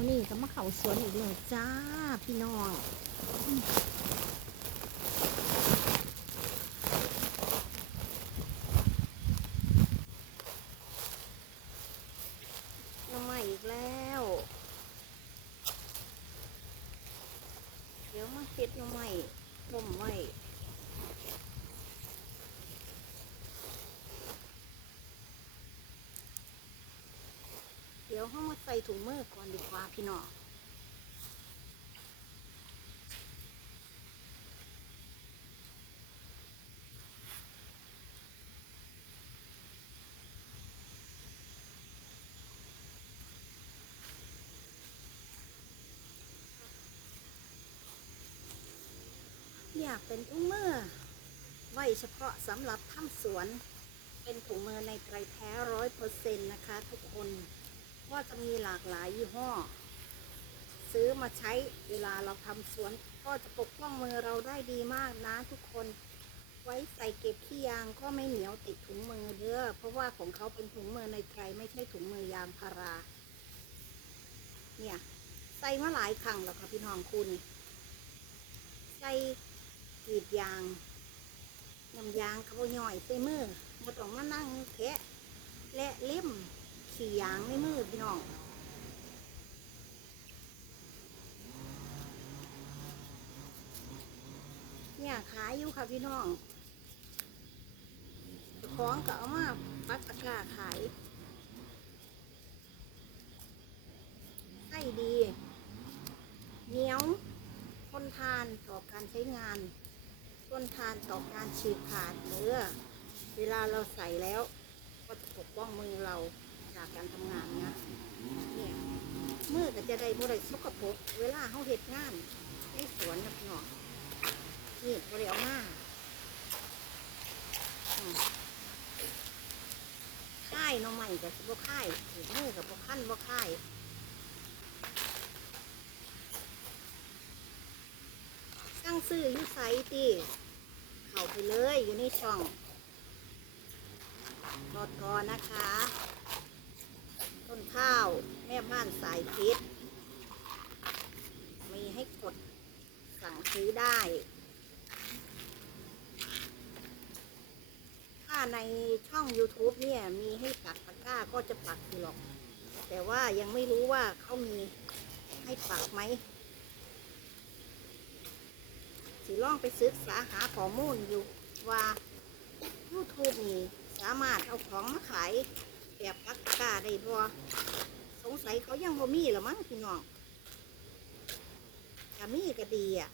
มื้อนี้ก็มาเขาสวนอีกแล้วจ้า พี่น้องน้ำใหม่อีกแล้ว เดี๋ยวมาเฮ็ดหน้ำใหม่ต้มไว้เยวเขามาใส่ถุงมือก่อนดีกว่าพี่น้องอยากเป็นถุงมือ ไว้เฉพาะสำหรับทำสวน เป็นถุงมือในไตรแท้ร้อยเปอร์เซ็นต์นะคะทุกคน ว่าจะมีหลากหลายยี่ห้อ ซื้อมาใช้เวลาเราทำสวน ก็จะปกป้องมือเราได้ดีมากนะทุกคน ไว้ใส่เก็บขี้ยางก็ไม่เหนียวติดถุงมือเด้อเพราะว่าของเขาเป็นถุงมือในไตรไม่ใช่ถุงมือยางพารา เนี่ย ใส่มาหลายครั้งแล้วค่ะพี่น้องคุณใส่กรีดยางน้ำยางเขาย่อยใส่มือหมดออกมานั่งแคะและเล่ม ขี่อย่างในมือพี่น้องเนี่ยขายอยู่ค่ะพี่น้องของก็เอามาปักตะกร้าขายใส่ดีเหนียวทนทานต่อการใช้งานทนทานต่อการฉีกขาดเนื้อเวลาเราใส่แล้วก็จะปกป้องมือเรา จากการทำงานนะเนี่ยมือก็จะได้บ่ได้สกปรกเวลาเขาเห็ดงานในสวนนะพี่น้องนี่ก็เรียวมาค่ายหน้องใหม่กับบ่ค่ายถือมือกับบ่ขั้นบ่ค่ายสั่งซื้ออยูไซตีเข้าไปเลยอยู่ในช่องกอดก่อนนะคะ ต้นข้าว แม่บ้านสายพิษมีให้กดสั่งซื้อได้ ถ้าในช่อง YouTube เนี่ยมีให้ปักตะกร้าก็จะปักอยู่หรอก แต่ว่ายังไม่รู้ว่าเขามีให้ปักไหมสิลองไปศึกษาหาข้อมูลอยู่ว่า YouTube นี่สามารถเอาของมาขาย แบบปักกร้าได้บ่สงสัยเขายังบ่มีหรอมั้งพี่น้องถ้ามีก็ดีอะ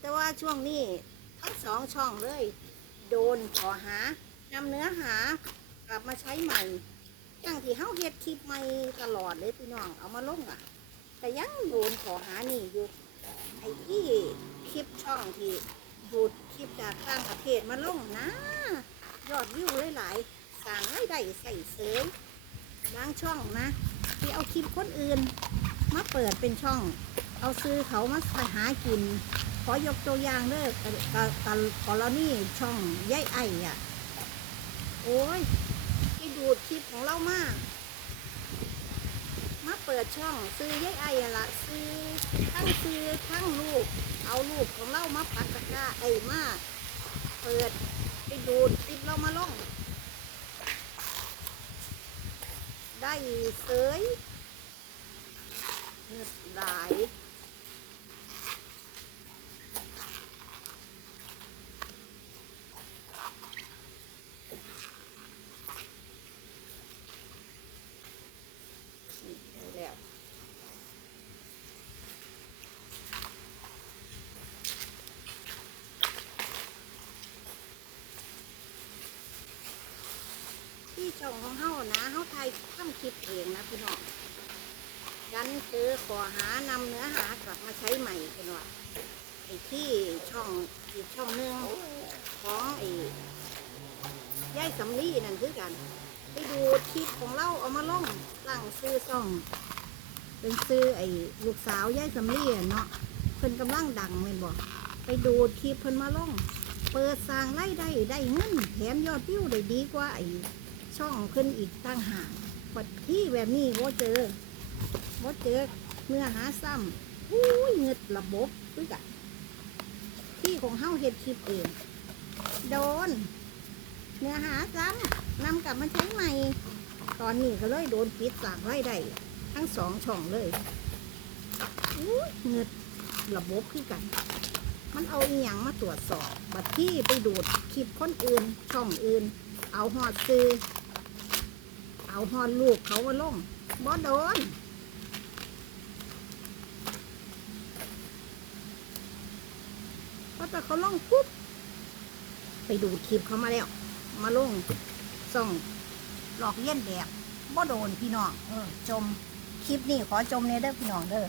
แต่ว่าช่วงนี้ทั้งสองช่องเลย โดนขอหานำเนื้อหากลับมาใช้ใหม่ตั้งที่เฮาเฮ็ดคลิปใหม่ตลอดเลยพี่น้องเอามาลงอะ แต่ยังโดนขอหานี่อยู่ไอ้ที่คลิปช่องที่ดูดคลิปจากต่างประเทศมาลงนะ ยอดวิวหลายๆ สั่งให้ได้ใส่เสริมบางช่องนะ ที่เอาคลิปคนอื่น มาเปิดเป็นช่อง เอาซื้อเขามาหากิน ขอยกตัวอย่างเด้อกะกกกรณีช่องยายไอ้อะโอ้ยที่ดูดคลิปของเรามากมาเปิดช่องซื้อยายไอ้อะละซื้อทั้งซื้อทั้งลูก เอาลูกของเรามาปักตะก้าไอ้มาเปิดไปดูดติดเรามาลง ได้เสยเงิดหลาย นี่ได้แล้ว ที่ ช่องของเฮานะเฮาไทยทำคลิปเองนะพี่น้องยันคือขอหานำเนื้อหากลับมาใช้ใหม่กันว่าไอ้ที่ช่องอีกช่องหนึงของไอ้ย่ายสำลีนั่นคือกัน ไปดูคลิปของเราเอามาล่องตั้งซื้อช่อง เป็นซื้อไอ้ลูกสาวย่ายสำลีเนาะเพิ่นกำลังดังแม่นบอกไปดูคลิปเพิ่นมาล่องเปิดสร้างรายได้ได้เงินแถมยอดวิวได้ดีกว่าไอ้ ช่องขึ้นอีกตั้งหากปัดที่แบบนี้ว่าเจอว่าเจอเนื้อหาซ้ำอุ้ยเงึดระบบคือกันที่ของเฮาเฮ็ดคลิปเอง โดน เนื้อหาซ้ำนำกลับมาใช้ใหม่ ตอนนี้ก็เลยโดนปิดสากไว้ได้ทั้งสองช่องเลยอุ้ยเงึดระบบคือกัน มันเอาอีหยังมาตรวจสอบ บัดที่ไปดูดคลิปคนอื่น ช่องอื่น เอาหอดซื้อ เอาพอลูกเขามาลงบ่โดนพอแต่เขาลงปุ๊บ ไปดูคลิปเขามาแล้ว มาลงส่องหลอกเลี่ยนแบบบ่โดนพี่น้องเออจมคลิปนี้ขอจมเนเด้อพี่น้องเด้อ